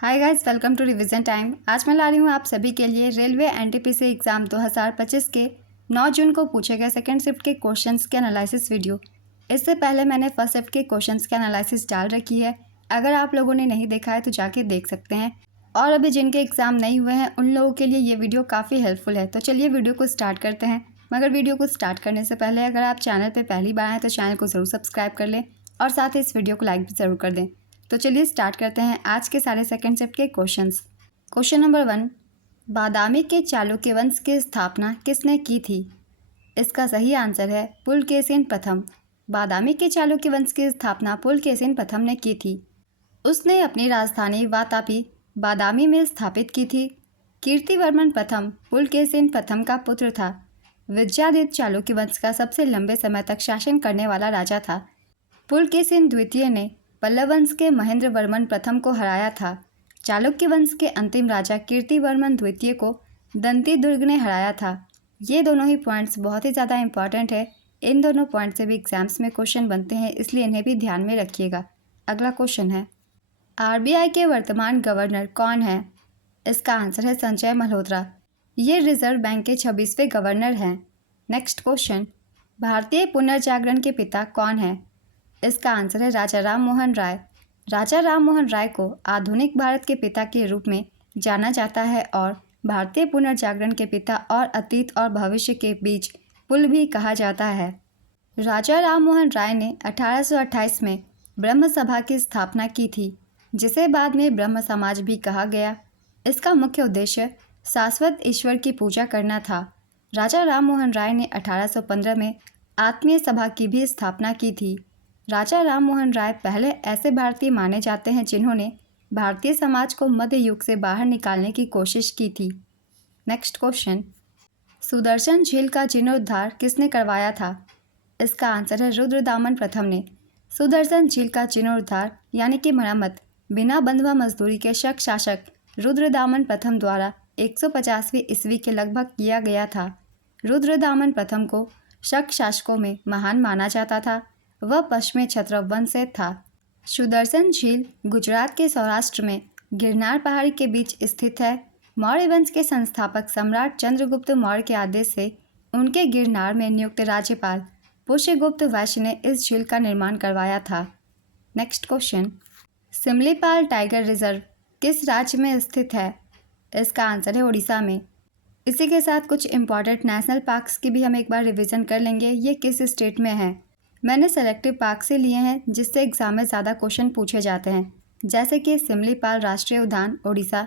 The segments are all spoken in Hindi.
Hi guys, welcome to revision time. आज मैं ला रही हूँ आप सभी के लिए रेलवे एनटीपीसी एग्ज़ाम 2025 के 9 जून को पूछे गए सेकंड शिफ्ट के क्वेश्चंस के एनालिसिस वीडियो। इससे पहले मैंने फर्स्ट शिफ्ट के क्वेश्चंस के एनालिसिस डाल रखी है। अगर आप लोगों ने नहीं देखा है तो जाके देख सकते हैं। और अभी जिनके एग्ज़ाम नहीं हुए हैं उन लोगों के लिए ये वीडियो काफ़ी हेल्पफुल है। तो चलिए वीडियो को स्टार्ट करते हैं। मगर वीडियो को स्टार्ट करने से पहले अगर आप चैनल पर पहली बार आएँ तो चैनल को ज़रूर सब्सक्राइब कर लें और साथ ही इस वीडियो को लाइक भी ज़रूर कर दें। तो चलिए स्टार्ट करते हैं आज के सारे सेकंड शिफ्ट के क्वेश्चंस। क्वेश्चन नंबर 1, बादामी के चालुक्य वंश की स्थापना किसने की थी? इसका सही आंसर है पुलकेशिन प्रथम। बादामी के चालुक्य वंश की स्थापना पुलकेशिन प्रथम ने की थी। उसने अपनी राजधानी वातापी बादामी में स्थापित की थी। कीर्तिवर्मन प्रथम पुलकेशिन प्रथम का पुत्र था। विजयादित्य चालुक्य वंश का सबसे लंबे समय तक शासन करने वाला राजा था। पुलकेशिन द्वितीय ने पल्लव वंश के महेंद्र वर्मन प्रथम को हराया था। चालुक्य वंश के अंतिम राजा कीर्तिवर्मन द्वितीय को दंती दुर्ग ने हराया था। ये दोनों ही पॉइंट्स बहुत ही ज़्यादा इंपॉर्टेंट है। इन दोनों पॉइंट से भी एग्जाम्स में क्वेश्चन बनते हैं, इसलिए इन्हें भी ध्यान में रखिएगा। अगला क्वेश्चन है, आरबीआई के वर्तमान गवर्नर कौन है? इसका आंसर है संजय मल्होत्रा। ये रिजर्व बैंक के 26वें गवर्नर हैं। नेक्स्ट क्वेश्चन, भारतीय पुनर्जागरण के पिता कौन है? इसका आंसर है राजा राम मोहन राय। राजा राम मोहन राय को आधुनिक भारत के पिता के रूप में जाना जाता है और भारतीय पुनर्जागरण के पिता और अतीत और भविष्य के बीच पुल भी कहा जाता है। राजा राम मोहन राय ने 1828 में ब्रह्म सभा की स्थापना की थी, जिसे बाद में ब्रह्म समाज भी कहा गया। इसका मुख्य उद्देश्य शाश्वत ईश्वर की पूजा करना था। राजा राम मोहन राय ने 1815 में आत्मीय सभा की भी स्थापना की थी। राजा राम मोहन राय पहले ऐसे भारतीय माने जाते हैं जिन्होंने भारतीय समाज को मध्य युग से बाहर निकालने की कोशिश की थी। नेक्स्ट क्वेश्चन, सुदर्शन झील का जीर्णोद्धार किसने करवाया था? इसका आंसर है रुद्रदामन प्रथम ने। सुदर्शन झील का जीर्णोद्धार यानी कि मरम्मत बिना बंधुआ मजदूरी के शक शासक रुद्रदामन प्रथम द्वारा 150वीं ईस्वी के लगभग किया गया था। रुद्रदामन प्रथम को शक शासकों में महान माना जाता था। वह पश्चिमी क्षत्रप वंश से था। सुदर्शन झील गुजरात के सौराष्ट्र में गिरनार पहाड़ी के बीच स्थित है। मौर्य वंश के संस्थापक सम्राट चंद्रगुप्त मौर्य के आदेश से उनके गिरनार में नियुक्त राज्यपाल पुष्यगुप्त वैश्य ने इस झील का निर्माण करवाया था। Next question, Similipal tiger reserve किस राज्य में स्थित है? इसका आंसर है उड़ीसा में। इसी के साथ कुछ इंपॉर्टेंट नेशनल पार्क्स की भी हम एक बार रिवीजन कर लेंगे। ये किस स्टेट में है? मैंने सेलेक्टिव पार्क से लिए हैं जिससे एग्जाम में ज़्यादा क्वेश्चन पूछे जाते हैं, जैसे कि सिमलीपाल राष्ट्रीय उद्यान उड़ीसा,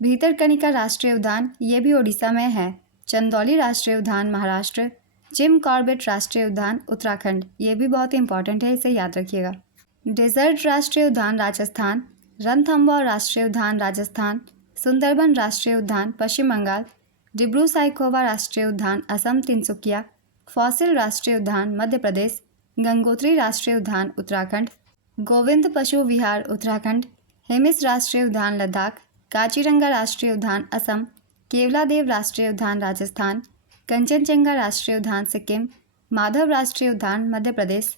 भीतरकनिका राष्ट्रीय उद्यान ये भी उड़ीसा में है, चंदौली राष्ट्रीय उद्यान महाराष्ट्र, जिम कॉर्बेट राष्ट्रीय उद्यान उत्तराखंड ये भी बहुत इंपॉर्टेंट है, इसे याद रखिएगा। डेजर्ट राष्ट्रीय उद्यान राजस्थान, रणथंबोर राष्ट्रीय उद्यान राजस्थान, सुंदरबन राष्ट्रीय उद्यान पश्चिम बंगाल, डिब्रू साइखोवा राष्ट्रीय उद्यान असम तिनसुकिया, फॉसिल राष्ट्रीय उद्यान मध्य प्रदेश, गंगोत्री राष्ट्रीय उद्यान उत्तराखंड, गोविंद पशु विहार उत्तराखंड, हेमिस राष्ट्रीय उद्यान लद्दाख, काजीरंगा राष्ट्रीय उद्यान असम, केवलादेव राष्ट्रीय उद्यान राजस्थान, कंचनजंगा राष्ट्रीय उद्यान सिक्किम, माधव राष्ट्रीय उद्यान मध्य प्रदेश,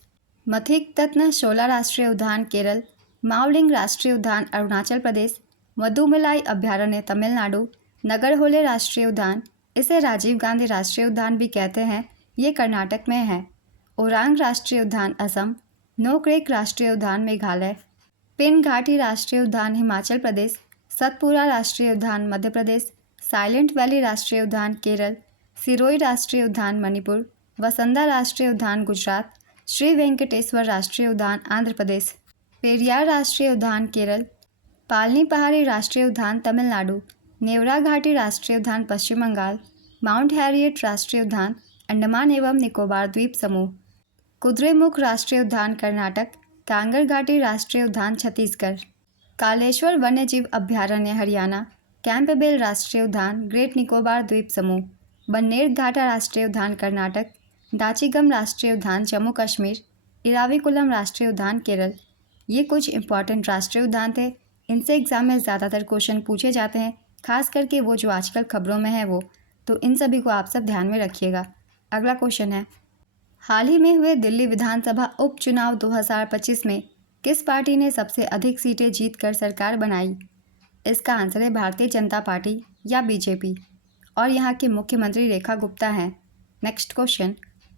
मथिक तत्न शोला राष्ट्रीय उद्यान केरल, मावलिंग राष्ट्रीय उद्यान अरुणाचल प्रदेश, मधुमलाई अभ्यारण्य तमिलनाडु, नगरहोले राष्ट्रीय उद्यान, इसे राजीव गांधी राष्ट्रीय उद्यान भी कहते हैं, ये कर्नाटक में है, ओरांग राष्ट्रीय उद्यान असम, नोक्रेक राष्ट्रीय उद्यान मेघालय, पिन घाटी राष्ट्रीय उद्यान हिमाचल प्रदेश, सतपुरा राष्ट्रीय उद्यान मध्य प्रदेश, साइलेंट वैली राष्ट्रीय उद्यान केरल, सिरोई राष्ट्रीय उद्यान मणिपुर, वसंदा राष्ट्रीय उद्यान गुजरात, श्री वेंकटेश्वर राष्ट्रीय उद्यान आंध्र प्रदेश, पेरियार राष्ट्रीय उद्यान केरल, पालनी पहाड़ी राष्ट्रीय उद्यान तमिलनाडु, नेवरा घाटी राष्ट्रीय उद्यान पश्चिम बंगाल, माउंट हैरियट राष्ट्रीय उद्यान अंडमान एवं निकोबार द्वीप समूह, कुद्रेमुख राष्ट्रीय उद्यान कर्नाटक, कांगर घाटी राष्ट्रीय उद्यान छत्तीसगढ़, कालेश्वर वन्यजीव अभ्यारण्य हरियाणा, कैंपबेल राष्ट्रीय उद्यान ग्रेट निकोबार द्वीप समूह, बन्नेर घाटा राष्ट्रीय उद्यान कर्नाटक, दाचीगम राष्ट्रीय उद्यान जम्मू कश्मीर, इराविकुलम राष्ट्रीय उद्यान केरल। ये कुछ इंपॉर्टेंट राष्ट्रीय उद्यान थे, इनसे एग्जाम में ज़्यादातर क्वेश्चन पूछे जाते हैं, खास करके वो जो आजकल खबरों में है वो, तो इन सभी को आप सब ध्यान में रखिएगा। अगला क्वेश्चन है, हाल ही में हुए दिल्ली विधानसभा उपचुनाव 2025 में किस पार्टी ने सबसे अधिक सीटें जीतकर सरकार बनाई? इसका आंसर है भारतीय जनता पार्टी या बीजेपी और यहाँ के मुख्यमंत्री रेखा गुप्ता हैं। नेक्स्ट क्वेश्चन,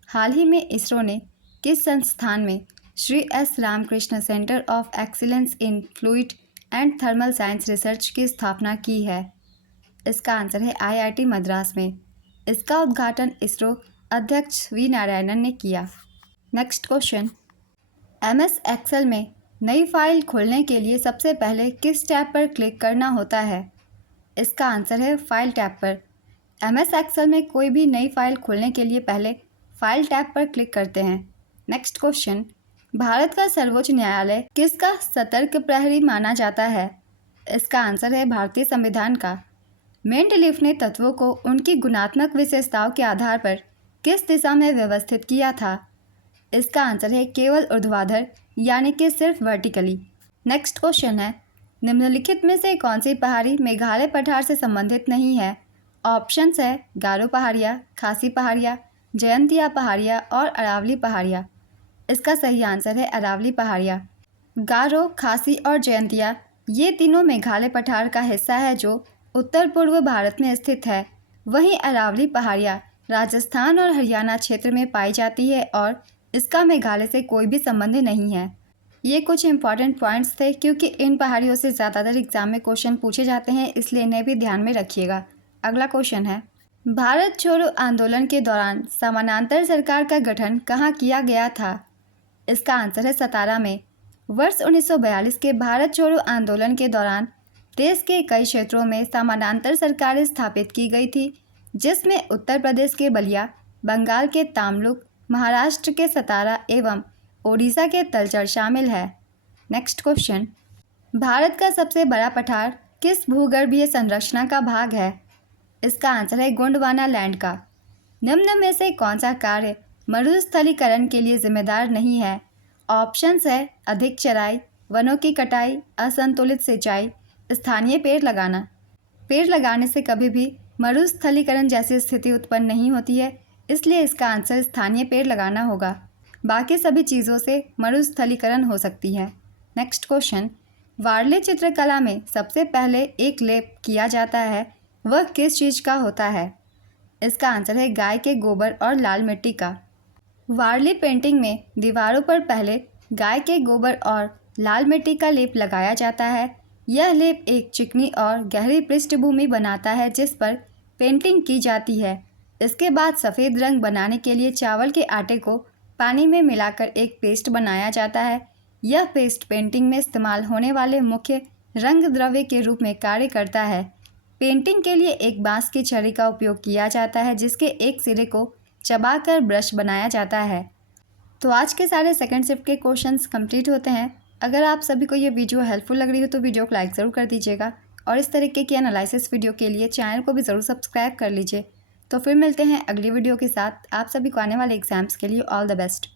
हाल ही में इसरो ने किस संस्थान में Shri S Ramakrishna centre of excellence in fluid and thermal science research की स्थापना की है? इसका आंसर है IIT मद्रास में। इसका उद्घाटन इसरो अध्यक्ष वी नारायणन ने किया। नेक्स्ट क्वेश्चन, MS एक्सेल में नई फाइल खोलने के लिए सबसे पहले किस टैब पर क्लिक करना होता है? इसका आंसर है फाइल टैब पर। MS एक्सेल में कोई भी नई फाइल खोलने के लिए पहले फाइल टैब पर क्लिक करते हैं। नेक्स्ट क्वेश्चन, भारत का सर्वोच्च न्यायालय किसका सतर्क प्रहरी माना जाता है? इसका आंसर है भारतीय संविधान का। मेंडलीफ ने तत्वों को उनकी गुणात्मक विशेषताओं के आधार पर किस दिशा में व्यवस्थित किया था? इसका आंसर है केवल ऊर्ध्वाधर यानी कि सिर्फ वर्टिकली। नेक्स्ट क्वेश्चन है, निम्नलिखित में से कौन सी पहाड़ी मेघालय पठार से संबंधित नहीं है? ऑप्शंस है गारो पहाड़ियाँ, खासी पहाड़ियाँ, जयंतिया पहाड़ियाँ और अरावली पहाड़ियाँ। इसका सही आंसर है अरावली पहाड़ियाँ। गारो, खासी और जयंतिया ये तीनों मेघालय पठार का हिस्सा है जो उत्तर पूर्व भारत में स्थित है। वहीं अरावली पहाड़ियाँ राजस्थान और हरियाणा क्षेत्र में पाई जाती है और इसका मेघालय से कोई भी संबंध नहीं है। ये कुछ इंपॉर्टेंट पॉइंट्स थे क्योंकि इन पहाड़ियों से ज़्यादातर एग्जाम में क्वेश्चन पूछे जाते हैं, इसलिए इन्हें भी ध्यान में रखिएगा। अगला क्वेश्चन है, भारत छोड़ो आंदोलन के दौरान समानांतर सरकार का गठन कहाँ किया गया था? इसका आंसर है सतारा में। वर्ष 1942 के भारत छोड़ो आंदोलन के दौरान देश के कई क्षेत्रों में समानांतर सरकारें स्थापित की गई थी, जिसमें उत्तर प्रदेश के बलिया, बंगाल के तामलुक, महाराष्ट्र के सतारा एवं ओडिशा के तलचर शामिल है। नेक्स्ट क्वेश्चन, भारत का सबसे बड़ा पठार किस भूगर्भीय संरचना का भाग है? इसका आंसर है गोंडवाना लैंड का। निम्न में से कौन सा कार्य मरुस्थलीकरण के लिए जिम्मेदार नहीं है? ऑप्शंस है अधिक चराई, वनों की कटाई, असंतुलित सिंचाई, स्थानीय पेड़ लगाना। पेड़ लगाने से कभी भी मरुस्थलीकरण जैसी स्थिति उत्पन्न नहीं होती है, इसलिए इसका आंसर स्थानीय पेड़ लगाना होगा। बाकी सभी चीज़ों से मरुस्थलीकरण हो सकती है। नेक्स्ट क्वेश्चन, वारली चित्रकला में सबसे पहले एक लेप किया जाता है, वह किस चीज़ का होता है? इसका आंसर है गाय के गोबर और लाल मिट्टी का। वारली पेंटिंग में दीवारों पर पहले गाय के गोबर और लाल मिट्टी का लेप लगाया जाता है। यह लेप एक चिकनी और गहरी पृष्ठभूमि बनाता है जिस पर पेंटिंग की जाती है। इसके बाद सफ़ेद रंग बनाने के लिए चावल के आटे को पानी में मिलाकर एक पेस्ट बनाया जाता है। यह पेस्ट पेंटिंग में इस्तेमाल होने वाले मुख्य रंग द्रव्य के रूप में कार्य करता है। पेंटिंग के लिए एक बांस की छड़ी का उपयोग किया जाता है जिसके एक सिरे को चबाकर ब्रश बनाया जाता है। तो आज के सारे सेकंड शिफ्ट के क्वेश्चंस कंप्लीट होते हैं। अगर आप सभी को ये वीडियो हेल्पफुल लग रही हो तो वीडियो को लाइक ज़रूर कर दीजिएगा और इस तरीके की एनालिसिस वीडियो के लिए चैनल को भी ज़रूर सब्सक्राइब कर लीजिए। तो फिर मिलते हैं अगली वीडियो के साथ। आप सभी को आने वाले एग्जाम्स के लिए ऑल द बेस्ट।